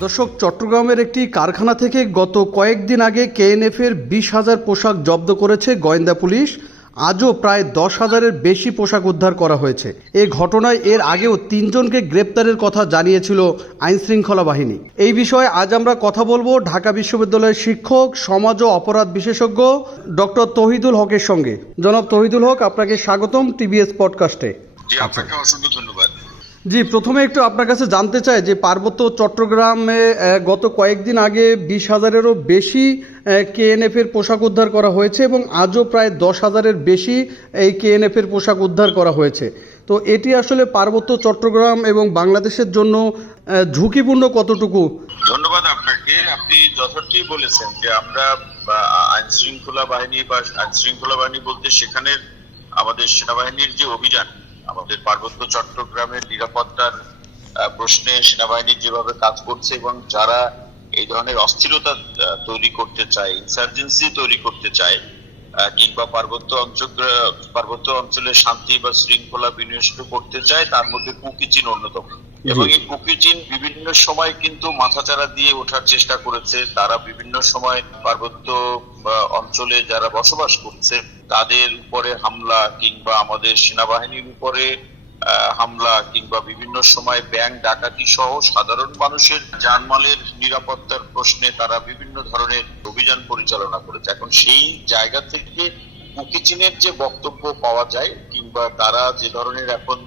দর্শক, চট্টগ্রামের একটি কারখানা থেকে গত কয়েকদিন আগে কেএনএফের বিশ হাজার পোশাক জব্দ করেছে গোয়েন্দা পুলিশ। আজও প্রায় দশ হাজারের বেশি পোশাক উদ্ধার করা হয়েছে। এ ঘটনায় এর আগেও তিনজনকে গ্রেপ্তারের কথা জানিয়েছিল আইনশৃঙ্খলা বাহিনী। এই বিষয়ে আজ আমরা কথা বলব ঢাকা বিশ্ববিদ্যালয়ের শিক্ষক, সমাজ ও অপরাধ বিশেষজ্ঞ ডক্টর তহিদুল হকের সঙ্গে। জনাব তহিদুল হক, আপনাকে স্বাগতম টিভিএস পডকাস্টে। আপনাকে অসংখ্য ধন্যবাদ। জি, প্রথমে একটু আপনার কাছে জানতে চাই যে পার্বত্য চট্টগ্রামে গত কয়েকদিন আগে বিশ হাজারেরও বেশি কেএনএফ এর পোশাক উদ্ধার করা হয়েছে এবং আজও প্রায় দশ হাজারের বেশি এই কেএনএফ এর পোশাক উদ্ধার করা হয়েছে। তো এটি আসলে পার্বত্য চট্টগ্রাম এবং বাংলাদেশের জন্য ঝুঁকিপূর্ণ কতটুকু? ধন্যবাদ আপনাকে। আপনি যথার্থই বলেছেন যে আমরা আইন শৃঙ্খলা বাহিনী বা আইন শৃঙ্খলা বাহিনী বলতে সেখানে আমাদের সেনাবাহিনীর যে অভিযান আমাদের পার্বত্য চট্টগ্রামের নিরাপত্তার প্রশ্নে সেনাবাহিনী যেভাবে কাজ করছে এবং যারা এই ধরনের অস্থিরতা তৈরি করতে চায় ইনসার্জেন্সি তৈরি করতে চায় কিংবা পার্বত্য অঞ্চল, পার্বত্য অঞ্চলে শান্তি বা শৃঙ্খলা বিনষ্ট করতে চায়, তার মধ্যে কুকিচিন অন্যতম। এবং এই কুকিচিন বিভিন্ন সময় কিন্তু মাথাচাড়া দিয়ে ওঠার চেষ্টা করেছে। তারা বিভিন্ন সময় পার্বত্য অঞ্চলে যারা বসবাস করছে, তাদের উপরে হামলা কিংবা আমাদের সেনাবাহিনীর উপরে হামলা কিংবা বিভিন্ন সময় ব্যাংক ডাকাতি সহ সাধারণ মানুষের জানমালের নিরাপত্তার প্রশ্নে তারা বিভিন্ন ধরনের অভিযান পরিচালনা করেছে। এখন সেই জায়গা থেকে কুকিচিনের যে বক্তব্য পাওয়া যায় কিংবা তারা যে ধরনের এখন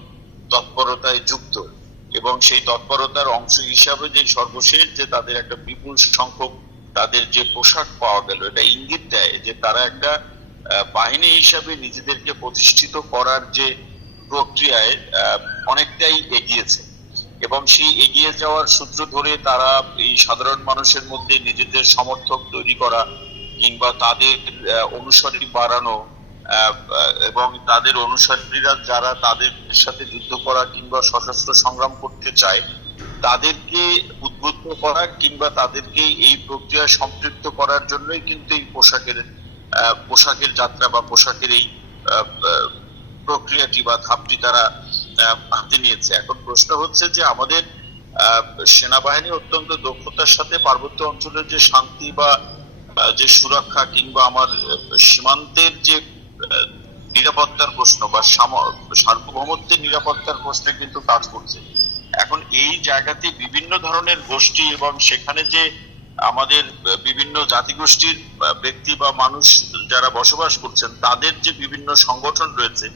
তৎপরতায় যুক্ত এবং সেই তৎপরতার অংশ হিসাবে যে সর্বশেষ যে তাদের একটা বিপুল সংখ্যক তাদের যে পোশাক পাওয়া গেল, এটা ইঙ্গিত দেয় যে তারা একটা বাহিনী হিসাবে নিজেদেরকে প্রতিষ্ঠিত করার যে প্রক্রিয়ায় অনেকটাই এগিয়েছে। এবং সেই এগিয়ে যাওয়ার সূত্র ধরে তারা এই সাধারণ মানুষের মধ্যে নিজেদের সমর্থক তৈরি করা কিংবা তাদের অনুসারী বাড়ানো এবং তাদের অনুসারীরা যারা তাদের সাথে যুদ্ধ করা কিংবা সশস্ত্র সংগ্রাম করতে চায়, তাদেরকে উদ্বুদ্ধ করা কিংবা তাদেরকে এই প্রক্রিয়ায় সম্পৃক্ত করার জন্যই কিন্তু এই পোশাকের পোশাকের যাত্রা বা পোশাকের এই প্রক্রিয়াটি বা ধাপটি তারা হাতে নিয়েছে। এখন প্রশ্ন হচ্ছে যে আমাদের সেনাবাহিনী অত্যন্ত দক্ষতার সাথে পার্বত্য অঞ্চলের যে শান্তি বা যে সুরক্ষা কিংবা আমার সীমান্তের যে নিরাপত্তার প্রশ্ন বা সার্বভৌমত্বের নিরাপত্তার প্রশ্নে কিন্তু কাজ করছে। এখন এই জায়গাতে বিভিন্ন ধরনের গোষ্ঠী এবং সেখানে যে আমাদের বিভিন্ন জাতিগোষ্ঠীর ব্যক্তি বা মানুষ যারা বসবাস করছেন, তাদের যে বিভিন্ন সংগঠন রয়েছে,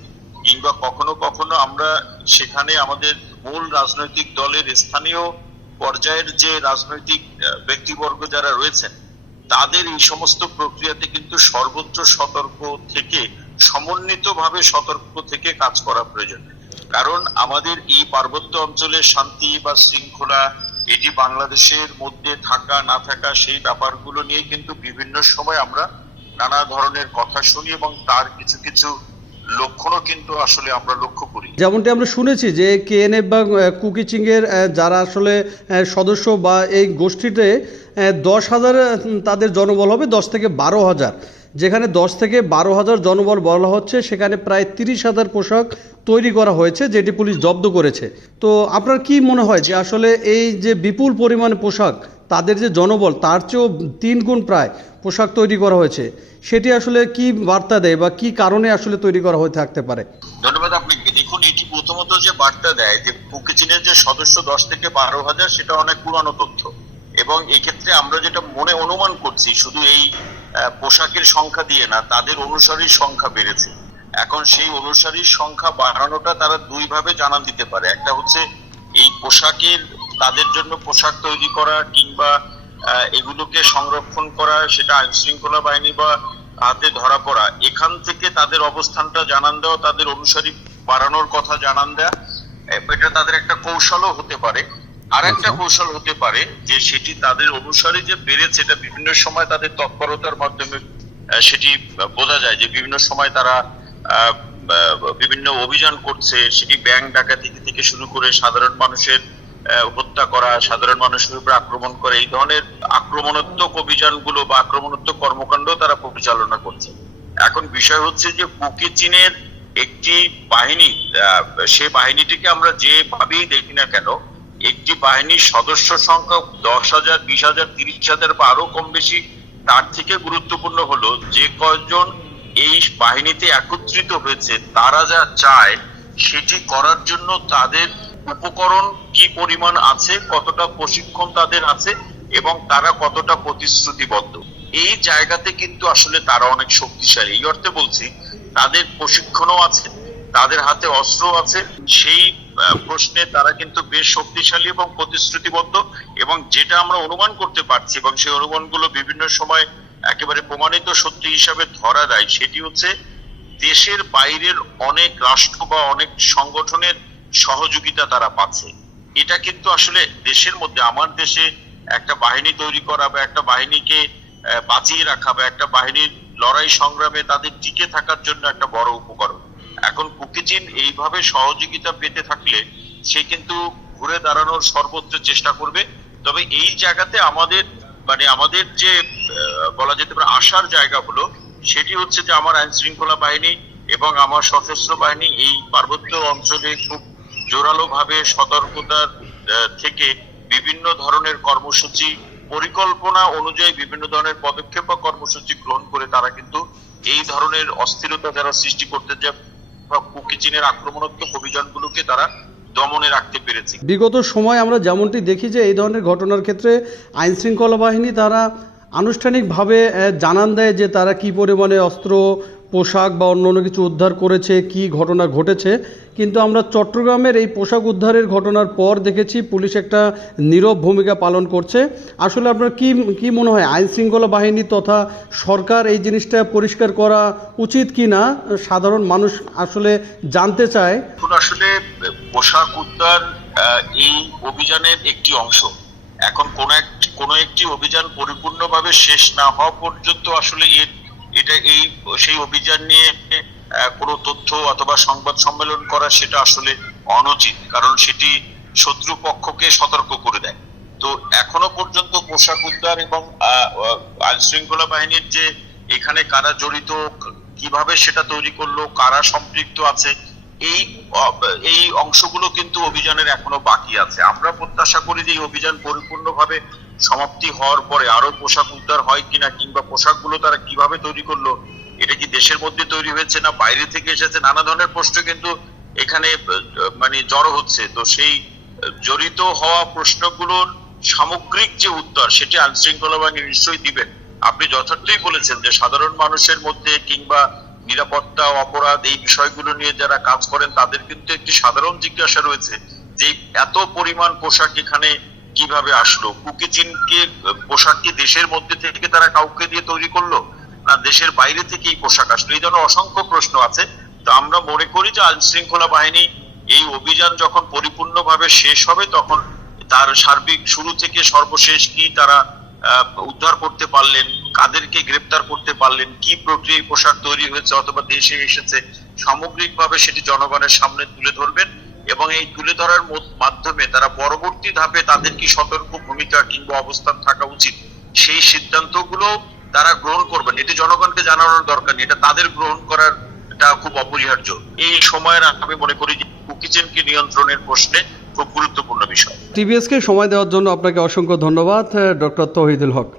কিংবা কখনো কখনো আমরা সেখানে আমাদের মূল রাজনৈতিক দলের স্থানীয় পর্যায়ের যে রাজনৈতিক ব্যক্তিবর্গ যারা রয়েছেন তাদের এই সমস্ত প্রক্রিয়াতে কিন্তু সর্বোচ্চ সতর্ক থেকে, সমন্বিতভাবে সতর্ক থেকে কাজ করা প্রয়োজন। কারণ আমাদের এই পার্বত্য অঞ্চলের শান্তি বা শৃঙ্খলা, এটি বাংলাদেশের মধ্যে থাকা, না থাকা সেই ব্যাপারগুলো নিয়ে কিন্তু বিভিন্ন সময় আমরা নানা ধরনের কথা শুনি এবং তার কিছু কিছু লক্ষণও কিন্তু আসলে আমরা লক্ষ্য করি। যেমনটি আমরা শুনেছি যে কেএনএফ বা কুকিচিংয়ের যারা আসলে সদস্য বা এই গোষ্ঠীতে দশ হাজার তাদের জনবল হবে দশ থেকে বারো হাজার। যেখানে দশ থেকে বারো হাজার জনবল বলা হচ্ছে, সেখানে প্রায় তিরিশ হাজার পোশাক তৈরি করা হয়েছে, যেটি পুলিশ জব্দ করেছে। তো আপনার কি মনে হয় যে আসলে এই যে বিপুল পরিমাণে পোশাক, তাদের যে জনবল, তার চেয়েও তিন গুণ প্রায় পোশাক তৈরি করা হয়েছে, সেটি আসলে কি বার্তা দেয় বা কি কারণে আসলে তৈরি করা হয়ে থাকতে পারে? ধন্যবাদ আপনাকে। দেখুন, এটি প্রথমত যে বার্তা দেয় যে কুকিচিনের যে সদস্য দশ থেকে বারো হাজার, সেটা অনেক পুরানো তথ্য। এবং এক্ষেত্রে আমরা যেটা মনে অনুমান করছি, শুধু এই পোশাকের সংখ্যা দিয়ে না, তাদের অনুসারীর সংখ্যা বেড়েছে। এখন সেই অনুসারীর সংখ্যা বাড়ানোটা তারা দুই ভাবে জানান দিতে পারে। একটা হচ্ছে এই পোশাকের, তাদের জন্য পোশাক তৈরি করা কিংবা এগুলোকে সংরক্ষণ করা, সেটা আইন শৃঙ্খলা বাহিনী বা হাতে ধরা পড়া, এখান থেকে তাদের অবস্থানটা জানান দেওয়া, তাদের অনুসারী বাড়ানোর কথা জানান দেয়া এটা তাদের একটা কৌশলও হতে পারে। আর একটা কৌশল হতে পারে যে সেটি তাদের অনুসারে যে বেড়েছে এটা বিভিন্ন সময় তাদের তৎপরতার মাধ্যমে সেটি বোঝা যায় যে বিভিন্ন সময় তারা বিভিন্ন অভিযান করছে সেটি ব্যাংক ডাকাতি থেকে শুরু করে সাধারণ মানুষের হত্যা করা সাধারণ মানুষের উপর আক্রমণ করে এই ধরনের আক্রমণাত্মক অভিযানগুলো বা আক্রমণাত্মক কর্মকাণ্ড তারা পরিচালনা করছে। এখন বিষয় হচ্ছে যে কুকি চীনের একটি বাহিনী আহ, সে বাহিনীটিকে আমরা যেভাবেই দেখি না কেন একটি বাহিনীর সদস্য সংখ্যা দশ হাজার, বিশ হাজার, তিরিশ হাজার বা আরও কম বেশি, তার থেকে গুরুত্বপূর্ণ হলো যে কয়জন এই বাহিনীতে একত্রিত হয়েছে, তারা যা চায় সেটি করার জন্য তাদের উপকরণ কি পরিমাণ আছে, কতটা প্রশিক্ষণ তাদের আছে এবং তারা কতটা প্রতিশ্রুতিবদ্ধ। এই জায়গাতে কিন্তু আসলে তারা অনেক শক্তিশালী। এই অর্থে বলছি, তাদের প্রশিক্ষণও আছে তাদের হাতে অস্ত্র আছে। সেই প্রশ্নে তারা কিন্তু বেশ শক্তিশালী এবং প্রতিশ্রুতিবদ্ধ এবং যেটা আমরা অনুমান করতে পারছি এবং সেই অনুমানগুলো বিভিন্ন সময় একেবারে প্রমাণিত সত্যি হিসাবে ধরা দেয়, সেটি হচ্ছে দেশের বাইরের অনেক রাষ্ট্র বা অনেক সংগঠনের সহযোগিতা তারা পাচ্ছে। এটা কিন্তু আসলে দেশের মধ্যে, আমার দেশে একটা বাহিনী তৈরি করা বা একটা বাহিনীকে বাঁচিয়ে রাখা বা একটা বাহিনীর লড়াই সংগ্রামে তাদের টিকে থাকার জন্য একটা বড় উপকরণ। এখন কুকিচিন এইভাবে সহযোগিতা পেতে থাকলে সে কিন্তু ঘুরে দাঁড়ানোর সর্বোচ্চ চেষ্টা করবে। তবে এই জায়গাতে আমাদের মানে আমাদের যে বলা যেতে পারে আশার জায়গা হলো, সেটি হচ্ছে যে আমার আইন শৃঙ্খলা বাহিনী এবং আমার সশস্ত্র বাহিনী এই পার্বত্য অঞ্চলে খুব জোরালো ভাবে সতর্কতার থেকে বিভিন্ন ধরনের কর্মসূচি, পরিকল্পনা অনুযায়ী বিভিন্ন ধরনের পদক্ষেপ বা কর্মসূচি গ্রহণ করে তারা কিন্তু এই ধরনের অস্থিরতা যারা সৃষ্টি করতে যায় বা চীনের আক্রমণাত্মক অভিযানগুলোকে তারা দমনে রাখতে পেরেছে। বিগত সময় আমরা যেমনটি দেখি যে এই ধরনের ঘটনার ক্ষেত্রে আইন শৃঙ্খলা বাহিনী তারা আনুষ্ঠানিকভাবে জানান দেয় যে তারা কি পরিমাণে অস্ত্র পোশাক বা অন্য অন্য কিছু উদ্ধার করেছে, কি ঘটনা ঘটেছে, কিন্তু আমরা চট্টগ্রামের এই পোশাক উদ্ধারের ঘটনার পর দেখেছি পুলিশ একটা নীরব ভূমিকা পালন করছে। আসলে আপনার কি কি মনে হয়, আইন শৃঙ্খলা বাহিনী তথা সরকার এই জিনিসটা পরিষ্কার করা উচিত কি না সাধারণ মানুষ আসলে জানতে চায়। আসলে, পোশাক উদ্ধার এই অভিযানের একটি অংশ। এখন কোন এক, কোন একটি অভিযান পরিপূর্ণভাবে শেষ না হওয়া পর্যন্ত আসলে এর এটা এই, সেই অভিযান নিয়ে কোনো তথ্য অথবা সংবাদ সম্মেলন করা সেটা আসলে অনুচিত, কারণ সেটি শত্রু পক্ষকে সতর্ক করে দেয়। তো এখনও পর্যন্ত পোশাক উদ্ধার এবং আইন শৃঙ্খলা বাহিনীর যে এখানে কারা জড়িত, কীভাবে সেটা তৈরি করল, কারা সম্পৃক্ত আছে, এই এই অংশগুলো কিন্তু অভিযানের এখনও বাকি আছে। আমরা প্রত্যাশা করি যে এই অভিযান পরিপূর্ণভাবে সমাপ্তি হওয়ার পরে আরও পোশাক উদ্ধার হয় কিনা কিংবা পোশাকগুলো তারা কীভাবে তৈরি করল, এটা কি দেশের মধ্যে তৈরি হয়েছে না বাইরে থেকে এসেছে, নানা ধরনের প্রশ্ন কিন্তু এখানে মানে জড়ো হচ্ছে। তো সেই জড়িত হওয়া প্রশ্নগুলোর সামগ্রিক যে উত্তর, সেটি আইন শৃঙ্খলা বাহিনী নিশ্চয়ই দিবেন। আপনি যথার্থই বলেছেন যে সাধারণ মানুষের মধ্যে কিংবা নিরাপত্তা, অপরাধ এই বিষয়গুলো নিয়ে যারা কাজ করেন, তাদের কিন্তু একটি সাধারণ জিজ্ঞাসা রয়েছে যে এত পরিমাণ পোশাক এখানে কীভাবে আসলো? কুকিচিনকে পোশাক কি দেশের মধ্যে থেকে তারা কাউকে দিয়ে তৈরি করল? না দেশের বাইরে থেকে এই পোশাক আসলো? এই ধরনের অসংখ্য প্রশ্ন আছে। তো আমরা মনে করি যে আইন শৃঙ্খলা বাহিনী এই অভিযান যখন পরিপূর্ণভাবে শেষ হবে, তখন তার সার্বিক শুরু থেকে সর্বশেষ কি তারা উদ্ধার করতে পারলেন? কাদেরকে গ্রেপ্তার করতে পারলেন? কি প্রক্রিয়ায় পোশাক তৈরি হয়েছে অথবা দেশে এসেছে? সামগ্রিকভাবে সেটি জনগণের সামনে তুলে ধরবেন। এবং এই তুলে ধরার মাধ্যমে তারা পরবর্তী ধাপে তাদের কি সতর্ক ভূমিকা কিংবা অবস্থান থাকা উচিত, সেই সিদ্ধান্তগুলো তারা গ্রহণ করবেন। এটি জনগণকে জানানোর দরকার নেই, এটা তাদের গ্রহণ করার খুব অপরিহার্য। এই সময়ের আমি মনে করি যে কুকিচেনকে নিয়ন্ত্রণের প্রশ্নে খুব গুরুত্বপূর্ণ বিষয়। টিভিএসকে সময় দেওয়ার জন্য আপনাকে অসংখ্য ধন্যবাদ ডক্টর তহিদুল হক।